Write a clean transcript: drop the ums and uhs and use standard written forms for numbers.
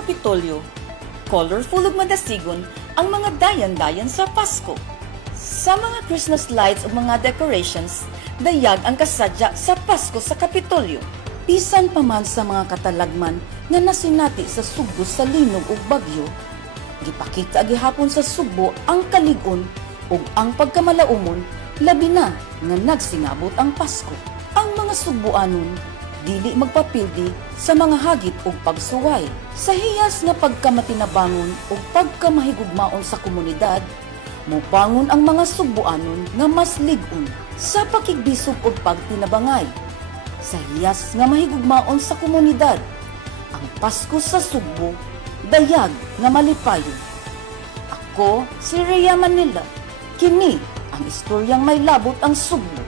Kapitolyo. Colorful ug madasigon ang mga dayan-dayan sa Pasko. Sa mga Christmas lights ug mga decorations, dayag ang kasadya sa Pasko sa Kapitolyo. Bisan pa man sa mga katalagman nga nasinati sa Sugbo sa linog ug bagyo, gipakita gihapon sa Sugbo ang kalig-on ug ang pagkamalaumon, labi na nga nagsingabot ang Pasko. Ang mga Sugboanon dili magpapildi sa mga hagit ug pagsuway. Sa hiyas nga pagkamatinabangon ug pagkamahigugmaon sa komunidad, mobangon ang mga Sugboanon nga mas lig-on sa pakigbisog ug pagtinabangay. Sa hiyas nga mahigugmaon sa komunidad, ang Pasko sa Sugbo, dayag nga malipayon. Ako si Rhea Manila. Kini ang istoryang may labot ang Sugbo.